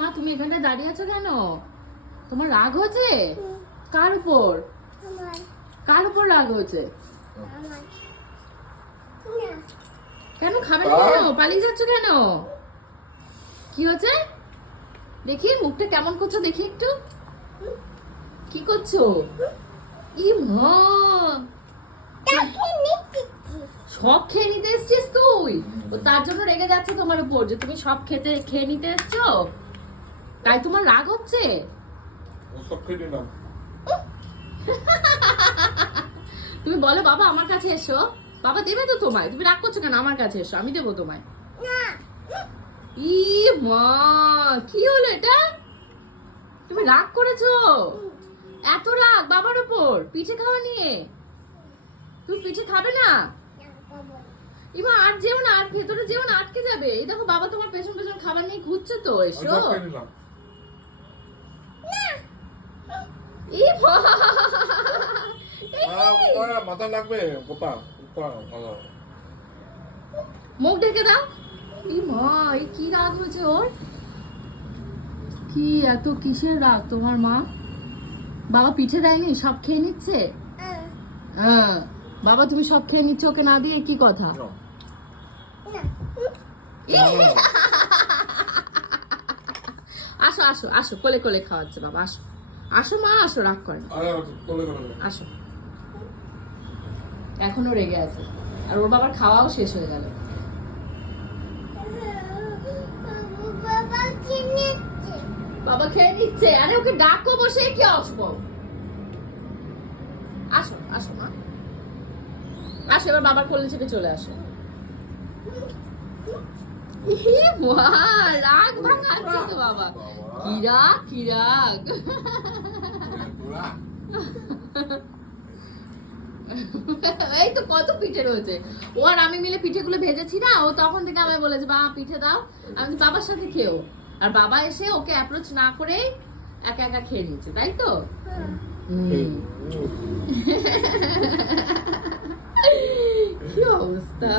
মা? তুমি এখানে দাঁড়িয়ে আছো কেন? তোমার রাগ হয়েছে? কার উপর? কার উপর রাগ হয়েছে? কেন খাবে না কেন? পালিয়ে যাচ্ছ কেন? কি হচ্ছে দেখি? মুখটা কেমন করছো দেখি একটু। কি করছো? ই মা, সব খেয়ে নিতে এসছিস তুই? ও তার জন্য রেগে যাচ্ছে তোমার উপর যে তুমি সব খেয়ে নিতে এসছো, তাই তোমার রাগ হচ্ছে? তুমি বলো বাবা আমার কাছে এসো, বাবা দেবে তো তোমায়। তুমি রাগ করছো কেন? আমার কাছে এসো, আমি দেবো তোমায়। ই মা, কি হলো এটা? তুমি রাগ করেছো? এত রাগ বাবার উপর পিঠে খাওয়া নিয়ে? তুমি পিঠে খাবে না? ইমা আর যেও না, আর ভেতরে যেও না, আটকে যাবে। এই দেখো বাবা তোমার পেছন পেছন খাবার নিয়ে ঘুরছে তো, এসো। মাথা লাগবে, মুখ ঢেকে দাও। ই মা, এই কি রাগ হয়েছে ওর? কি এত কিসের রাগ তোমার মা? বাবা পিঠে দেয়নি, সব খেয়ে নিচ্ছে। হ্যাঁ বাবা, তুমি সব খেয়ে নিচ্ছ, ওকে না দিয়ে কি কথা? আসো আসো আসো, কোলে কোলে খাওয়াচ্ছে বাবা, আসো আসো মা, আসো, রাগ করে আসো। এখনো রেগে আছে, আর ওর বাবার খাওয়াও শেষ হয়ে গেল। বাবা খেয়ে নিচ্ছে, আরে ওকে ডাকো, বসে কি আসবো? আসো আসো মা, আসো, এবার বাবার কোলে চেপে চলে আসো। রাগ ভাঙাচ্ছে তো বাবা, কি রাগ কি রাগ। এই তো কত পিঠে রয়েছে, ও আর আমি মিলে পিঠেগুলো ভেজেছি না, ও তখন থেকে আমায় বলেছে বাবা পিঠে দাও, আমি বাবার সাথে খেও। আর বাবা এসে ওকে অ্যাপ্রোচ না করে একা একা খেয়ে নিচ্ছে, তাই তো? কি অবস্থা।